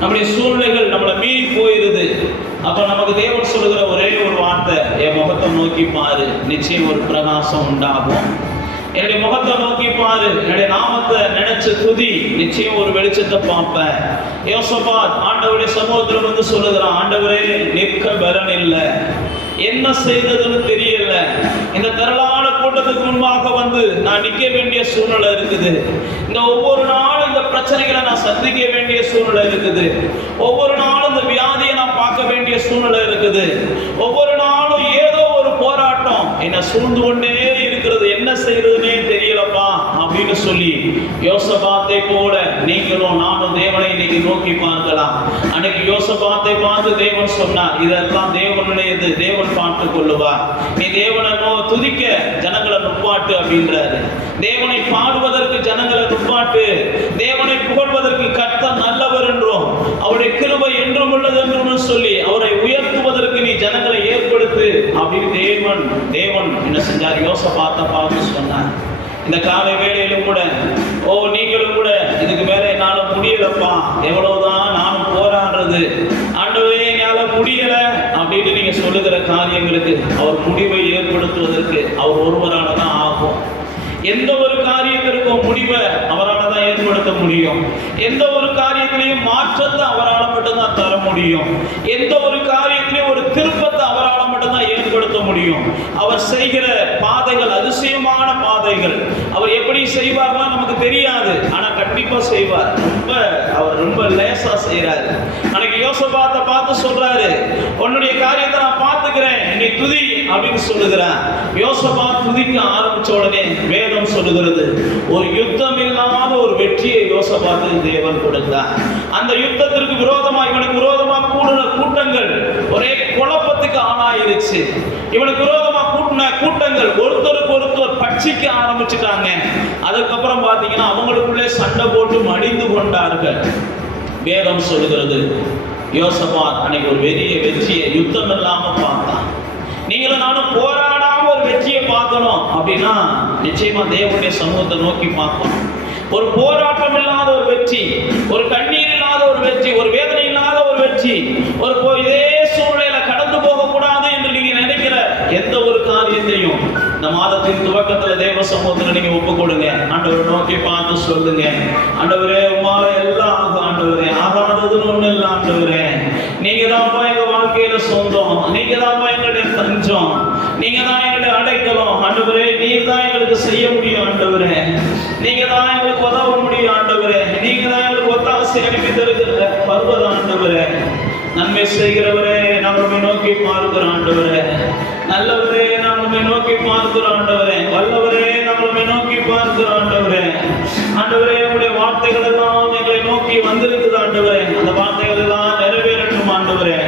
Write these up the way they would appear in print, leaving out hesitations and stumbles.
நம்முடைய சூழ்நிலைகள் நம்மளை மீறி போயிருது. அப்ப நமக்கு தேவன் சொல்லுகிற ஒரே ஒரு வார்த்தை, என் முகத்தை நோக்கி பாரு, நிச்சயம் ஒரு பிரகாசம் உண்டாகும். என்னுடைய முகத்தை நோக்கி பாரு, என்னுடைய நாமத்தை நினைச்சு துதி, நிச்சயம் ஒரு வெளிச்சத்தை பார்ப்பேன். யோசபாத் ஆண்டவருடைய சமூகத்துல வந்து சொல்லுகிறான், ஆண்டவரே நிற்க பலன் இல்லை, என்ன செய்ததுன்னு தெரியல, இந்த திரளான கூட்டத்துக்கு முன்பாக வந்து நான் நிற்க வேண்டிய சூழ்நிலை இருக்குது. இந்த ஒவ்வொரு நாளும் இந்த பிரச்சனைகளை நான் சந்திக்க வேண்டிய சூழ்நிலை இருக்குது. ஒவ்வொரு நாளும் இந்த வியாதியை நான் பார்க்க வேண்டிய சூழ்நிலை இருக்குது. ஒவ்வொரு நாளும் ஏதோ ஒரு போராட்டம் என்னை சூழ்ந்து கொண்டே இருக்கிறது, என்ன செய்யறதுன்னே தெரியலப்பா அப்படின்னு சொல்லி யோசபாத்தை போல நீங்களும் நானும் தேவனை இன்னைக்கு நோக்கி பார்க்கலாம். அன்னைக்கு யோசபாத்தை பார்த்து தேவன் சொன்னார், இதெல்லாம் தேவனுடையது, தேவன் பார்த்துக் கொள்ளுவார். நீ தேவனை துதிக்க ஜனங்களை நுப்பாட்டு அப்படின்றாரு. தேவனை பாடுவதற்கு ஜனங்களை நுப்பாட்டு, தேவனை புகழ்வதற்கு கர்த்தர் நல்லவர் என்றும் அவருடைய கிருபை என்றும் உள்ளது என்றும் சொல்லி அவரை உயர்த்துவதற்கு நீ ஜனங்களை ஏற்படுத்து அப்படின்னு தேவன் என்ன செஞ்சார், யோசபாத்தை பார்த்து சொன்னார். இந்த காலை வேளையிலும் கூட நீங்களும் கூட இதுக்கு மேல என்னால முடியலப்பா, எவ்வளவுதான் நானும் போராடுறது, ஆண்டவரே என்னால முடியல அப்படின்னு நீங்க சொல்லுகிற காரியங்களுக்கு அவர் முடிவை ஏற்படுத்துவதற்கு அவர் ஒருவரால தான் ஆகும். எந்த ஒரு காரியத்திற்கும் முடிவை அவரால் தான் ஏற்படுத்த முடியும். எந்த ஒரு காரியத்திலையும் மாற்றத்தை அவரால் மட்டும்தான் தர முடியும். எந்த ஒரு காரியத்திலையும் ஒரு திருப்பத்தை அவரால் மட்டும்தான் ஏற்படுத்த முடியும். அவர் செய்கிற பாதைகள் அதிசயமான பாதைகள். அவர் எப்படி செய்வார்னா நமக்கு தெரியாது, ஆனா கண்டிப்பா செய்வார். அவர் ரொம்ப லேசா செய்யறாரு. அன்னைக்கு யோசபாத்தை பார்த்து சொல்றாரு, உன்னுடைய காரியத்தை நான் பார்த்துக்கிறேன், நீ துதி அப்படின்னு சொல்லுகிறான். யோசபாத் துதிக்க ஆரம்பிச்ச உடனே வேதம் சொல்லுகிறது, ஒரு யுத்தம் இல்லாத ஒரு வெற்றியை யோசபாத்துக்கு தேவன் கொடுத்தார். அந்த யுத்தத்திற்கு விரோதமா இவனுக்கு விரோதமா கூடின கூட்டங்கள் ஒரே குழப்பத்துக்கு ஆளாயிருச்சு. இவனுக்கு விரோதமா கூட்டின கூட்டங்கள் ஒருத்தருக்கு ஒருத்தர் பட்சிக்க ஆரம்பிச்சுட்டாங்க. அதுக்கப்புறம் பாத்தீங்கன்னா அவங்களுக்குள்ளே சண்டை போட்டு மடிந்து கொண்டார்கள். வேதம் சொல்லுகிறது, யோசபாத் அன்னைக்கு ஒரு பெரிய வெற்றியை யுத்தம் இல்லாம பார்த்தான். நீங்களும் நானும் போராடாம ஒரு வெற்றியை பார்க்கணும் அப்படின்னா நிச்சயமா தேவனுடைய சமூகத்தை நோக்கி பார்க்கணும். ஒரு போராட்டம் இல்லாத ஒரு வெற்றி, ஒரு கண்ணீர் இல்லாத ஒரு வெற்றி, ஒரு வேதனை இல்லாத ஒரு வெற்றி, ஒரு இதே சூழ்நிலையில கடந்து போக கூடாது என்று நீங்க நினைக்கிற எந்த ஒரு காரியத்தையும் இந்த மாதத்தின் துவக்கத்துல தேவ சமூகத்துல நீங்க ஒப்பு கொடுங்க. ஆண்டவரை நோக்கி பார்த்து சொல்லுங்க, ஆண்டவரே உமால எல்லாம் ஆகும், ஆண்டவரே ஆகாததுன்னு ஒண்ணு இல்லை, ஆண்டவரே நீங்க தான்ப்பா எங்க வாழ்க்கையில சொந்தம், நீங்க தான்ப்பா எங்களுடைய தஞ்சம், நீங்க தான் எங்களுடைய அடைக்கலம், ஆண்டவரே நீர் தான் எங்களுக்கு செய்ய முடியும், ஆண்டவரே நீங்க தான் எங்களுக்கு உதவ முடியும், ஆண்டவரே நீங்க தான் எங்களுக்கு ஒத்தாசை அனுப்பி தருகிற பர்வத ஆண்டவரே, நன்மை செய்கிறவரே நம்மை நோக்கி பார்க்கிறோம் ஆண்டவரே, நல்லவரே நம்மை நோக்கி பார்க்கிறோம் ஆண்டவரே, வல்லவரே நம்மை நோக்கி பார்க்கிறோம் ஆண்டவரே. ஆண்டவரே உங்களுடைய வார்த்தைகள் எல்லாம் எங்களை நோக்கி வந்திருக்குது ஆண்டவரே, அந்த வார்த்தைகள் எல்லாம் நிறைவேறட்டும் ஆண்டவரே.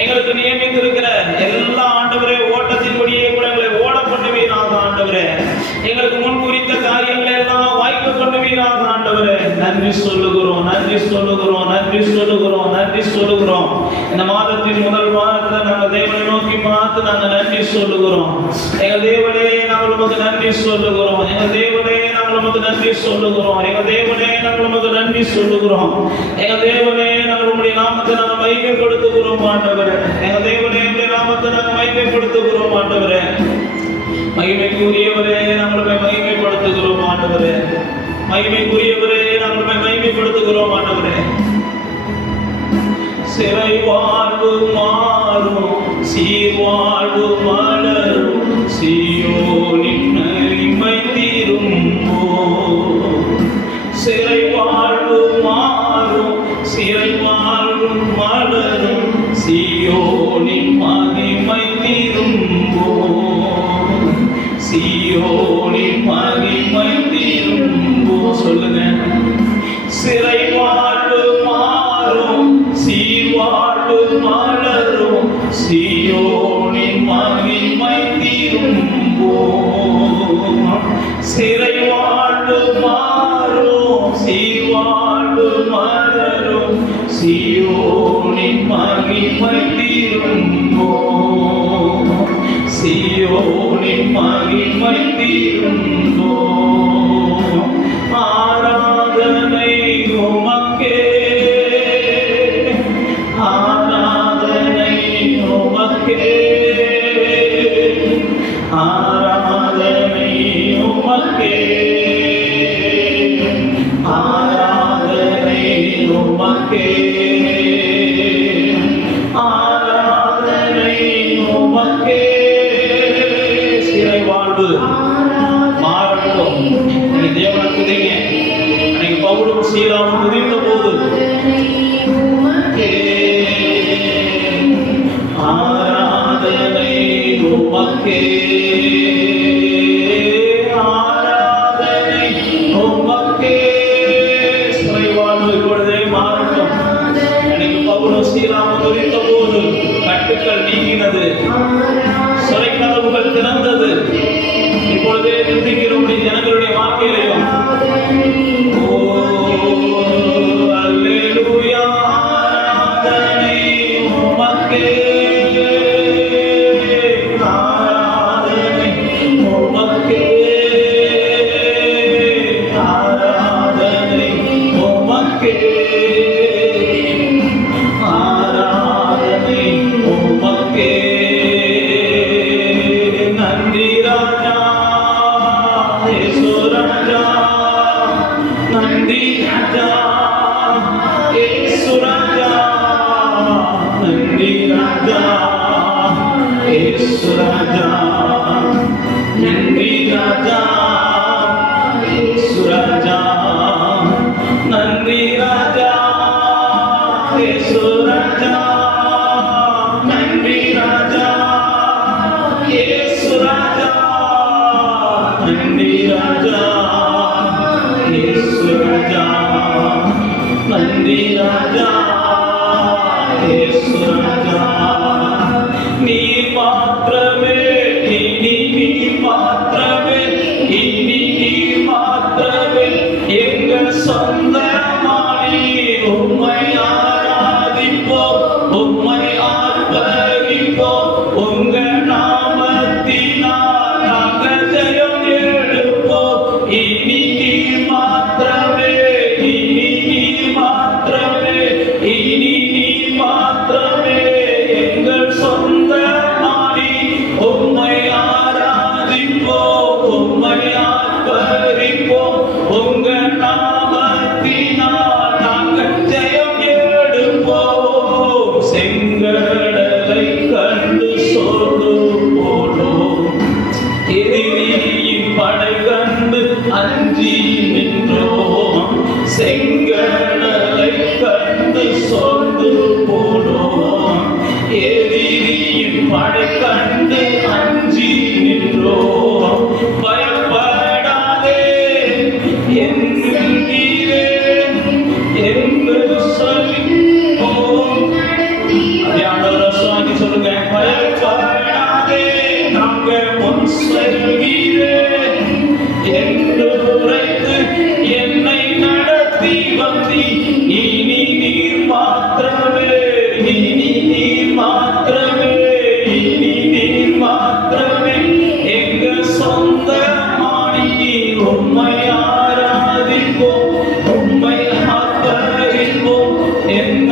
எங்களுக்கு நியமித்திருக்கிற எல்லா ஆண்டவரே ஓட்டத்தின்படியே கூட எங்களை ஓட பண்ணுவீராக ஆண்டவரே. எங்களுக்கு முன் குறித்த காரியங்களை எல்லாம் வாய்க்க பண்ணுவீராக ஆண்டவரே. நன்றி சொல்லுகிறோம், நன்றி சொல்லுகிறோம், நன்றி சொல்லுகிறோம், நன்றி சொல்லுகிறோம். இந்த மாதத்தின் முதல் வாரத்தில் நாங்கள் தேவனை நோக்கி பார்த்து நாங்கள் நன்றி சொல்லுகிறோம். எங்கள் தேவனே நாங்கள் உமக்கு நன்றி சொல்லுகிறோம், எங்கள் தேவனே நாங்கள் உமக்கு நன்றி சொல்லுகிறோம், எங்கள் தேவனே நாங்கள் உமக்கு நன்றி சொல்லுகிறோம், எங்கள் தேவனே நாங்கள் உம்முடைய நாமத்தை நாங்கள் மகிமைப்படுத்துகிறோம் ஆண்டவரே. எங்கள் தேவனே உம்முடைய நாமத்தை நாங்கள் மகிமைப்படுத்துகிறோம் ஆண்டவரே. மகிமைக்குரியவரே நாங்கள் மகிமைப்படுத்துகிறோம் ஆண்டவரே. மகிமைக்குரியவரே நாங்கள் மகிமைப்படுத்துகிறோம் ஆண்டவரே. சிறை வாழ்வு மாறும், சீர் வாழ்வு மலரும், சீயோனின் மகிமை திரும்போ. சிறை வாழ்வு மாறும், சிறை வாழ்வு மலரும், சீயோனின் மகிமை திரும்போ, சீயோனின் மகிமை திரும்போ. சொல்லுங்க, சிறை வாழ்வு மாறும், சீர் வாழ்வு மலரும், சீயோனின் மகிமை திரும்போ. சிறை வாழ்வு மாறும், சீர் வாழ்வு மலரும், சீயோனின் மகிமை திரும்போ, சீயோனின் மகிமை திரும்போ. ஆராதனை உமக்கே, உமக்கே ஆராதனை உமக்கே. சிறை வாழ்வு மாறட்டும். நீங்க தேவனை துதிங்க. அன்னைக்கு பவுலும் சீலாவும் துதித்த போது ஆராதனை உமக்கே ஆராதனை உமக்கே. சிறை வாழ்வு இப்பொழுதே மாறட்டும். அன்னைக்கு பவுலும் சீலாவும் துதித்த போது கட்டுக்கள் நீங்கினது, சிறை கதவுகள் திறந்தது. இப்பொழுதே துதிக்கிற ஜனங்களுடைய வாழ்க்கையிலையும் அல்லேலூயா ஆராதனை உமக்கே ஆராதனை உமக்கே ஆராதனை உமக்கே ஆராதனை உமக்கே. நன்றி ராஜா இயேசு ராஜா, நன்றி ராஜா இயேசு ராஜா, நன்றி ராஜா இயேசு ராஜா, நன்றி ராஜா இயேசு ராஜா, நன்றி ராஜா இயேசு ராஜா, நன்றி ராஜா இயேசு ராஜா, நன்றி ராஜா இயேசு ராஜா, நன்றி ராஜா இயேசு ராஜா. நீ மாத்திரமே இனி நீ மாத்திரமே இனி நீ மாத்திரமே எங்கள் சொந்தமானி. உம்மை ஆராதிப்போம், உம்மை ஆர்ப்பரிப்போம், உங்க நாமத்தினால் நாங்கள் ஜெயம் எடுப்போம். இனி நீ மாத்திரமே இனி நீ மாத்திரமே இனி நீ மாத்திரமே எங்கள் சொந்தமானி. உம்மை ஆராதிப்போம், உம்மை ஆர்ப்பரிப்போம், உங்க நாமத்தினால் நாங்கள் ஜெயம் எடுப்போம். செங்கடலை கண்டு சோர்ந்து போனோம், எதிரியின் படை கண்டு அஞ்சி நின்றோம். செங்கடலை கண்டு சோர்ந்து போனோம், எதிரியின் படை கண்டு அஞ்சி நின்றோம். பயப்படாதே என்கிறே என்று சொல்லி ஆண்டவரை சொல்லுங்க. பயப்படாதே நாங்க முன் செல்கிறேன் என்று உரைத்து என்னை நடத்தி வந்தி. இனி நீர் மாத்திரமே இனி நீர் மாத்திரமே இனி நீர் மாத்திரமே எங்கள் சொந்தமானி. உம்மை ஆராதிப்போம், உம்மை ஆர்ப்பரிப்போம், என்ன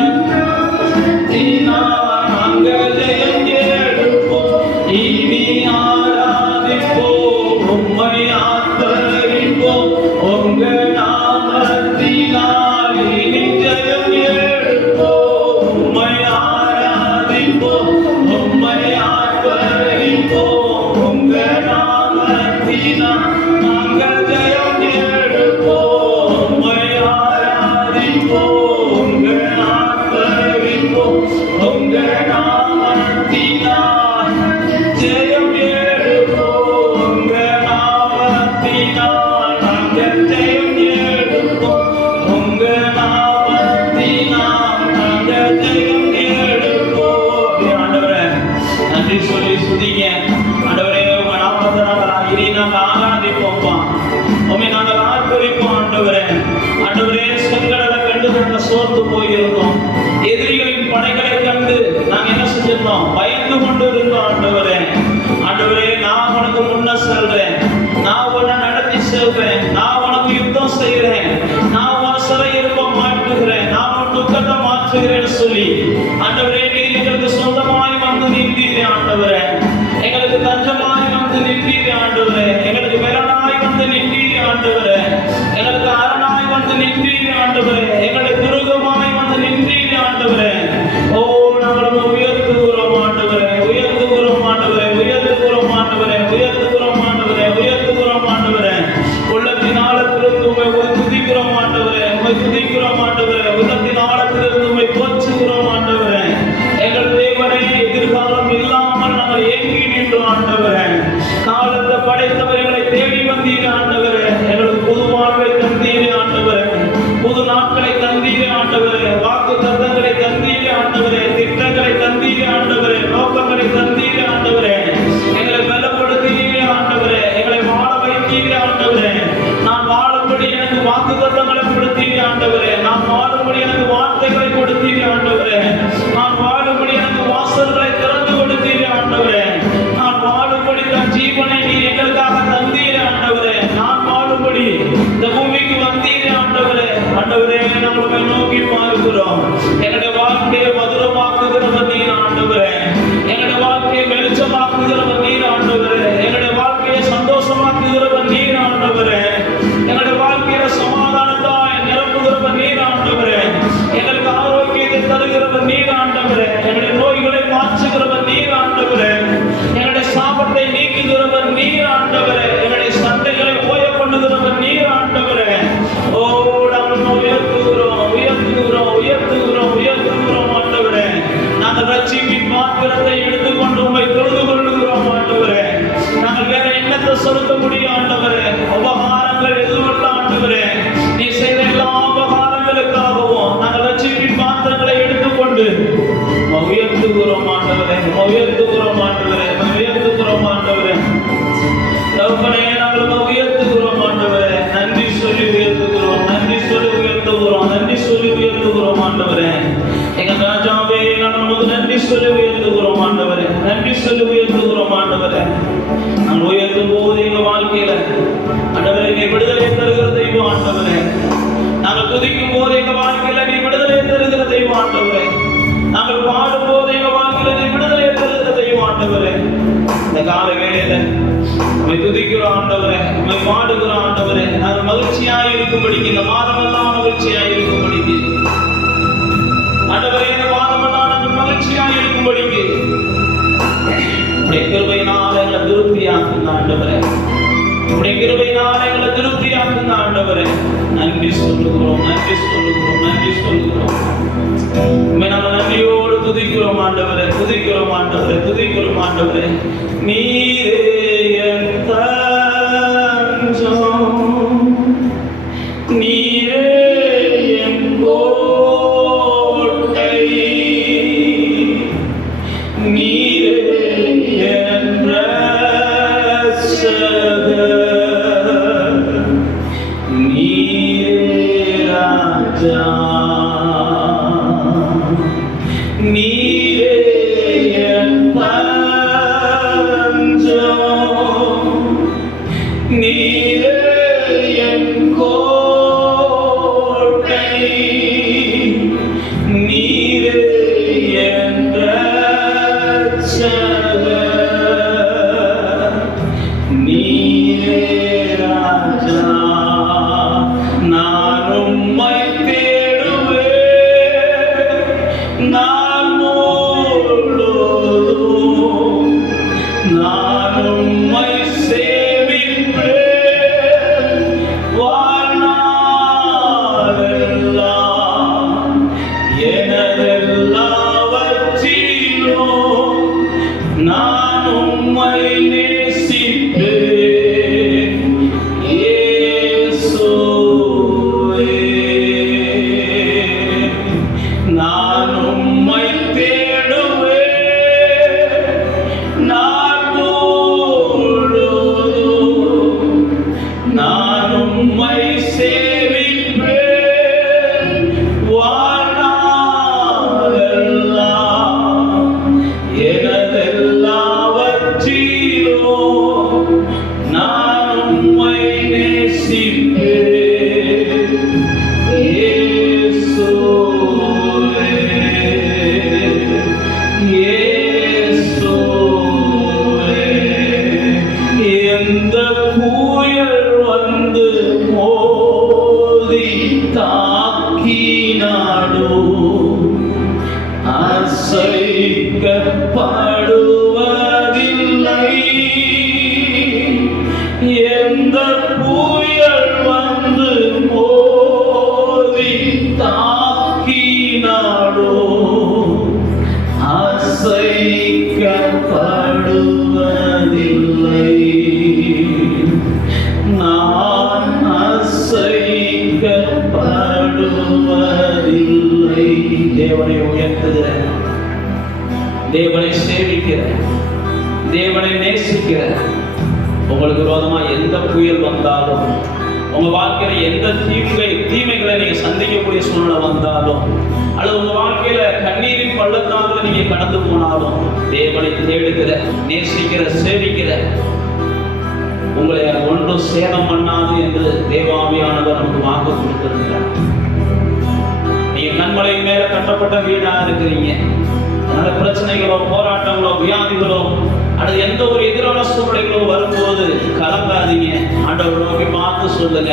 நாங்கள் ஜெயம் எடுப்போம். இனி ஆராதிப்போம், உம்மை ஆர்ப்பரிப்போம், உங்க நாமத்தினால் இனி ஜெயம் எடுப்போம். உம்மை ஆராதிப்போம், உம்மை ஆர்ப்பரிப்போம், உங்க நாமத்தினால் நாங்கள் ஜெயம் எடுப்போம். உம்மை ஆராதிப்போம், உங்க ஆர்ப்பரிப்போம், உங்க நாமத்தினால் ஜெயம் எடுப்போம். உங்க நாமத்தினால் நாங்கள் ஜெயம் எடுப்போம். உங்க நாமத்தினால் நாங்கள் ஜெயம் எடுப்போம். ஆண்டவரே நன்றி சொல்லி சுதிங்க. ஆண்டவரே உங்க நாமத்தை நாங்கள் இனி நாங்கள் ஆராதிப்போம்ப்பா, உண்மை நாங்கள் ஆர்ப்பரிப்போம். ஆண்டவரே ஆண்டவரே செங்கடலை கண்டு நாங்கள் சோர்ந்து போயிருந்தோம், எதிரிகளின் படைகளை கண்டு நாங்கள் என்ன செஞ்சிருந்தோம்? பயந்து கொண்டு இருந்தோம். ஆண்டவரே ஆண்டவரே நான் உனக்கு முன்ன செல்றேன், நான் உன்னை நடத்தி செல்றேன், நான் உனக்கு யுத்தம் செய்கிறேன், நான் உன் சிறை இருப்ப மாற்றுகிறேன், நான் உன் துக்கத்தை மாற்றுகிறேன்னு சொல்லி ஆண்டவரே நீர் எங்களுக்கு சொந்தமாய் வந்து நின்றீரே. ஆண்டவரே எங்களுக்கு தஞ்சமாய் வந்து நின்றீரே. ஆண்டவரே எங்களுக்கு பெறனாய் வந்து நின்றீரே. ஆண்டவரே எங்களுக்கு அரணாய் வந்து நின்றீரே. ஆண்டவரே எங்களுக்கு துருகமாய் வந்து சொல்லி உயர்த்துகிறோம் ஆண்டவரே, நன்றி சொல்லி உயர்த்துகிறோம் ஆண்டவரே. நாங்கள் உயர்த்தும் போது எங்க வாழ்க்கையில ஆண்டவரே நீ விடுதலை தருகிற தெய்வம் ஆண்டவரே. நாங்கள் துதிக்கும் போது எங்க வாழ்க்கையில நீ விடுதலை தருகிற தெய்வம் ஆண்டவரே. நாங்கள் பாடும் போது எங்க வாழ்க்கையில நீ விடுதலை தருகிற தெய்வம் ஆண்டவரே. இந்த கால வேளையில உம்மை துதிக்கிறோம் ஆண்டவரே, உம்மை பாடுகிறோம் ஆண்டவரே. நாங்கள் மகிழ்ச்சியாக இருக்கும்படிக்கு, இந்த மாதமெல்லாம் மகிழ்ச்சியாக இருக்கும்படிக்கு ஆண்டவரே, இந்த மாதமெல்லாம் நாங்கள் மகிழ்ச்சியாக இருக்கும்படிக்கு உம்முடைய கிருபையினால் எங்களை திருப்தியாக்குங்க ஆண்டவரே. உம்முடைய கிருபையினால் எங்களை திருப்தியாக்குங்க ஆண்டவரே. நன்றி சொல்லுகிறோம், நன்றி சொல்லுகிறோம், நன்றி சொல்லுகிறோம். உம்மை நாங்கள் நன்றியோடு துதிக்கிறோம் ஆண்டவரே, துதிக்கிறோம் ஆண்டவரே, துதிக்கிறோம் ஆண்டவரே. நீரே என் தஞ்சம், நீரே என் கோட்டை, நீரே என் இரட்சகர், நீரே ராஜா, நீரே என் தஞ்சம், நீரே என் கோட்டை, நீரே என் இரட்சகர், நீரே ராஜா. நான் உம்மை தேடுவேன், நான் முழுவதும் நான் உம்மை சேவிப்பேன், வாழ்நாளெல்லாம் எனதெல்லாவற்றிலும் நான் உம்மை நேசிப்பேன் இயேசுவே. நான் உம்மை தேடுவேன், நான் முழுவதும் நான் உம்மை சேவிப்பேன், வாழ்நாளெல்லாம் எனதெல்லாவற்றிலும் நான் உம்மை நேசிப்பேன் இயேசுவே, இயேசுவே. எந்த புயல் வந்து மோதி தாக்கினாலும் அசைக்கப்படுவதில்லை. எந்த புயல் வந்து மோதி தாக்கினாலும் அசைக்கப்படுவதில்லை. நான் அசைக்கப்படுவதில்லை. தேவனை உயர்த்துகிறேன், தேவனை சேவிக்கிறேன், தேவனை நேசிக்கிறேன். உங்களுக்கு விரோதமா எந்த புயல் வந்தாலும், உங்க வாழ்க்கையில எந்த தீமைகளை நீங்க சந்திக்கக்கூடிய சூழ்நிலை வந்தாலும், அல்லது உங்க வாழ்க்கையில கண்ணீரின் பள்ளத்தாக்குல நீங்க கடந்து போனாலும், தேவனை தேடுகிற, நேசிக்கிற, சேவிக்கிற உங்களை ஒன்றும் சேதம் பண்ணாது என்று தேவாவியானவர் நமக்கு வாக்கு கொடுத்திருக்கிறார். நீங்க கண்மலை மேல கட்டப்பட்ட வீடா இருக்கிறீங்க. அதனால பிரச்சனைகளோ, போராட்டங்களோ, வியாதிகளோ அல்லது எந்த ஒரு எதிரான சூழ்நிலைகளோ வரும்போது கலங்காதீங்க. ஆண்டவரை நோக்கி பார்த்து சொல்லுங்க,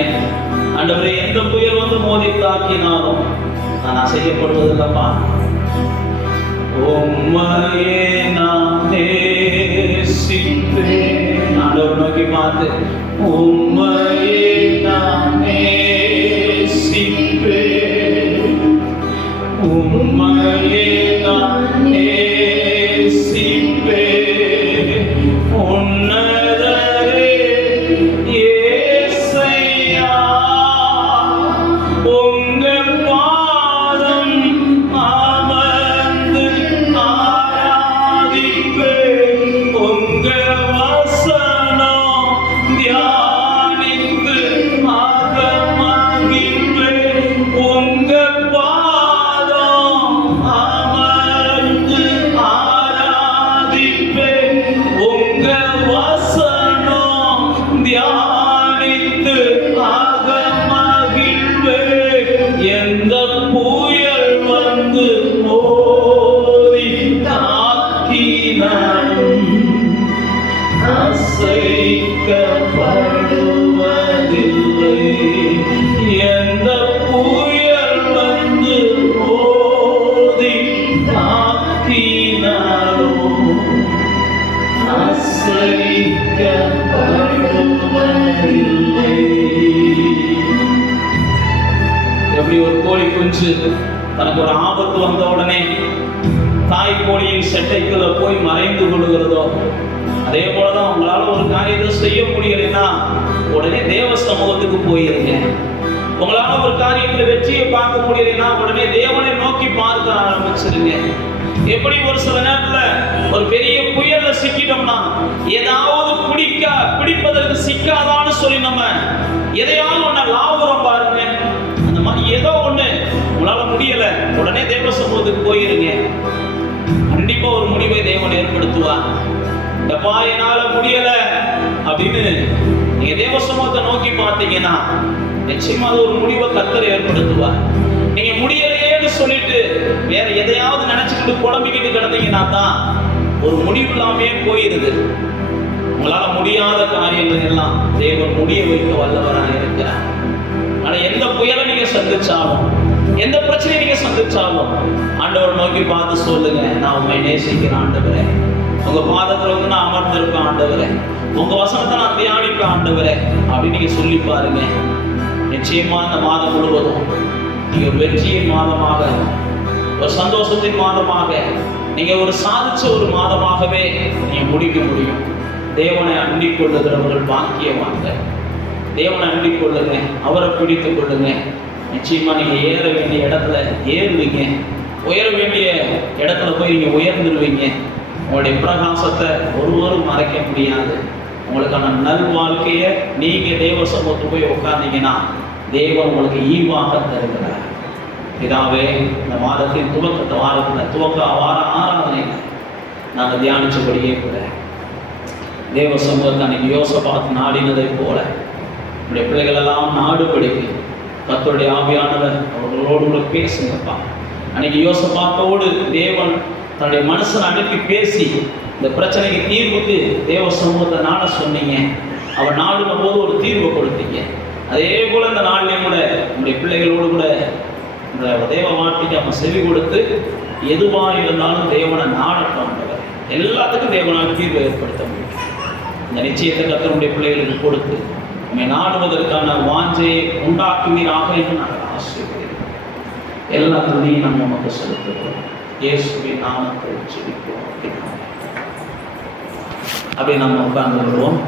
ஆண்டவரை எந்த புயல் வந்து மோதி தாக்கினாலும் நான் அசைக்கப்படுவதில்லப்பா. உம்மையே நான் நேசிப்பேன். ஆண்டவரை நோக்கி பார்த்து, உம்மையே நான் நேசிப்பேன், உம்மையே நான் நேசிப்பேன், உன்னதரே இயேசையா, உங்க பாதம் அமர்ந்து ஆராதிப்பேன், உங்க வசனம் தியானிப்பேன். அசைக்கப்படுவதில்லை. எந்த புயல் வந்து மோதி தாக்கினாலும் அசைக்கப்படுவதில்லை. எப்படி ஒரு கோழி குஞ்சு தனக்கு ஒரு ஆபத்து வந்த உடனே தாய் கோழியின் செட்டைக்குள்ள போய் மறைந்து கொள்கிறதோ, அதே போலதான் உங்களால ஒரு காரியத்தை செய்ய முடியலைன்னா உடனே தேவ சமூகத்துக்கு போயிருங்க. உங்களால ஒரு காரியத்துல வெற்றியை பார்க்க முடியலைன்னா உடனே தேவனை நோக்கி பார்க்க ஆரம்பிச்சிருங்க. எப்படி ஒரு சில நேரத்துல ஒரு பெரிய புயல்ல சிக்கிட்டோம்னா ஏதாவது பிடிப்பதற்கு சிக்காதான்னு சொல்லி நம்ம எதையாவது ஒண்ணு லாபம் பாருங்க. அந்த மாதிரி ஏதோ ஒண்ணு உங்களால முடியல, உடனே தேவ சமூகத்துக்கு போயிருங்க. கண்டிப்பா ஒரு முடிவை தேவன் ஏற்படுத்துவார். எப்பா என்னால முடியல அப்படின்னு நீங்க தேவ சமூகத்தை நோக்கி பார்த்தீங்கன்னா நிச்சயமா அது ஒரு முடிவை கர்த்தர் ஏற்படுத்துவார். நீங்க முடியலையேன்னு சொல்லிட்டு வேற எதையாவது நினைச்சுக்கிட்டு குழம்பிக்கிட்டு கிடந்தீங்கன்னா தான் ஒரு முடிவு இல்லாமே போயிருது. உங்களால முடியாத காரியங்கள் எல்லாம் தேவன் முடிய வைக்க வல்லவராக இருக்கிறார். ஆனா எந்த புயலை நீங்க சந்திச்சாலும், எந்த பிரச்சனையை நீங்க சந்திச்சாலும் ஆண்டவர் நோக்கி பார்த்து சொல்லுங்க, நான் உண்மை நேசிக்கிறேன் ஆண்டவரே, உங்க பாதத்துல வந்து நான் அமர்ந்திருப்பேன் ஆண்டவரே, உங்க வசனத்தை நான் தியானிப்பேன் ஆண்டவரே அப்படின்னு நீங்க சொல்லி பாருங்க. நிச்சயமா இந்த மாதம் முழுவதும் நீங்க ஒரு வெற்றியின் மாதமாக, ஒரு சந்தோஷத்தின் மாதமாக, நீங்க ஒரு சாதிச்ச ஒரு மாதமாகவே நீங்க முடிக்க முடியும். தேவனை அண்டிக் கொள்ளுகிறவர்கள் பாக்கியவாங்க. தேவனை அண்டிக் கொள்ளுங்க, அவரை பிடித்துக் கொள்ளுங்க. நிச்சயமா நீங்க ஏற வேண்டிய இடத்துல ஏறுவீங்க, உயர வேண்டிய இடத்துல போய் நீங்க உயர்ந்துருவீங்க. உங்களுடைய பிரகாசத்தை ஒருவரும் மறைக்க முடியாது. உங்களுக்கான நல் வாழ்க்கையை நீங்க தேவ சமூகத்துக்கு போய் உட்கார்ந்தீங்கன்னா தேவன் உங்களுக்கு ஈவாக தருகிறார். இதாவே இந்த மாதத்தின் துவக்க வார ஆராதனையில் நாங்கள் தியானிச்சபடியே கூட தேவ சமூகத்தை அன்னைக்கு யோசபாத் நாடினதை போல நம்முடைய பிள்ளைகள் எல்லாம் நாடுபடிக்கு கர்த்தருடைய ஆவியானவர் அவர்களோடு கூட பேசுங்கப்பா. அன்னைக்கு யோசபாத்தோடு தேவன் தன்னுடைய மனுஷனை அனுப்பி பேசி இந்த பிரச்சனைக்கு தீர்வுக்கு தேவ சமூகத்தை நாட சொன்னீங்க. அவர் நாடுன போது ஒரு தீர்வை கொடுத்தீங்க. அதே போல இந்த நாளிலையும் கூட நம்முடைய பிள்ளைகளோடு கூட இந்த தேவ வார்த்தைக்கு அவங்க செவி கொடுத்து எதுவாக இருந்தாலும் தேவனை நாடட்டும். எல்லாத்துக்கும் தேவனால் தீர்வை ஏற்படுத்த முடியும். இந்த நிச்சயத்தை கர்த்தருடைய பிள்ளைகளுக்கு கொடுத்து நம்மை நாடுவதற்கான வாஞ்சையை உண்டாக்குவீராக என்று நாங்கள் ஆசீர்வதிக்கிறோம். எல்லா துணியும் நம்ம நமக்கு செலுத்துகிறோம். இயேசுவின் நாமத்தை ஜெபிக்கிறோம். அப்படி நம்ம உட்கார்ந்து வருவோம்.